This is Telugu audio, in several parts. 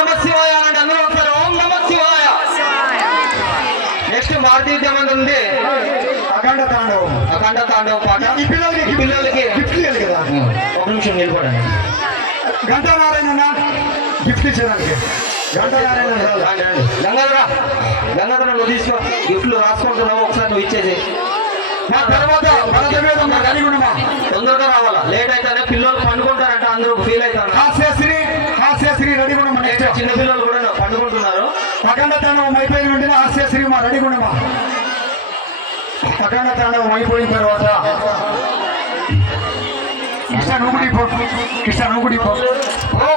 నమ శివాయ అంటే అందరూ ఒకసారి ఓం నమ శివాయ. నెక్స్ట్ భారతీయ ఉంది అఖండ తాండవం. అఖండ తాండవం పాట ఈ పిల్లలకి గిఫ్ట్ ఇవ్వాలి కదా. ఒక నిమిషం నిలబడండి. గంటా నారాయణ గిఫ్ట్ ఇచ్చేదానికి. గంటా నారాయణ గంగాధర నువ్వు తీసుకో. గిఫ్ట్లు రాసుకుంటున్నావు, ఒకసారి నువ్వు ఇచ్చేసి. మా తర్వాత తొందరగా రావాలా, లేట్ అయితేనే పిల్లలు పండుకుంటారంట, అందరూ ఫీల్ అవుతారు. హాస్యశ్రీ రెడీ ఉండమా. చిన్న పిల్లలు కూడా పండుకుంటున్నారు. అఖండ తాండవం అయిపోయిన వెంటనే హాస్యశ్రీ మా రెడీ ఉండమా. అఖండ తాండవం అయిపోయిన తర్వాత కృష్ణ నూగుడి ఓ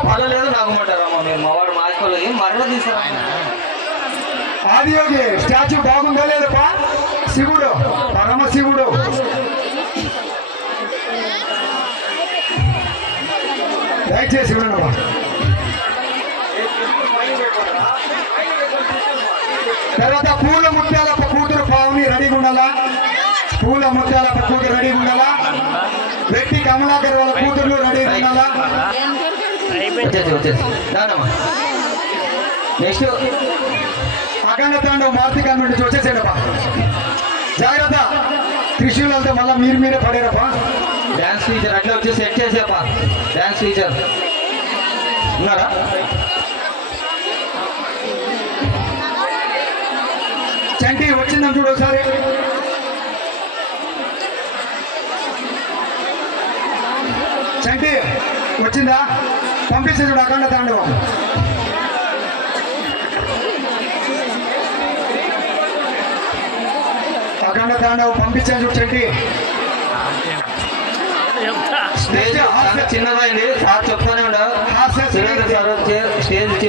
పర్వాలేదు, నాకుమంటారమ్మా. మీరు మా వాడు మార్చుకోలేదు, ఏం మరణ తీసారు ఆయన. ఆదియోగి స్టాచ్యూ బాగుందా లేదప్పా. శివుడు, పరమశివుడు. దయచేసి వినమ్మా. తర్వాత పూల ముత్యాలప్ప కూతురు పావుని రెడీగా ఉండాలా. పూల ముత్యాలప్ప కూతురు రెడీగా ఉండాలా. వ్యక్తి కమలాకర్ వాళ్ళ కూతుర్లు రెడీగా ఉండాలా. వచ్చేసి నెక్స్ట్ అఖండ తాండవం మార్తిక నుంచి వచ్చేసేటప్పా. జాగ్రత్త, త్రిశూలు వెళ్తే మళ్ళీ మీరే పడారప్పా. డాన్స్ టీచర్ అట్లా వచ్చి సెట్ చేసేపా. డాన్స్ టీచర్ ఉన్నారా? చంటి వచ్చిందని చూడు ఒకసారి. చంటి వచ్చిందా? పంపించే చూడు అఖండ తాండవం. అఖండ తాండవం పంపించాను చూడు చంటి. స్టేజ్ చిన్నదైంది సార్ చెప్తానే ఉండవు. స్టేజ్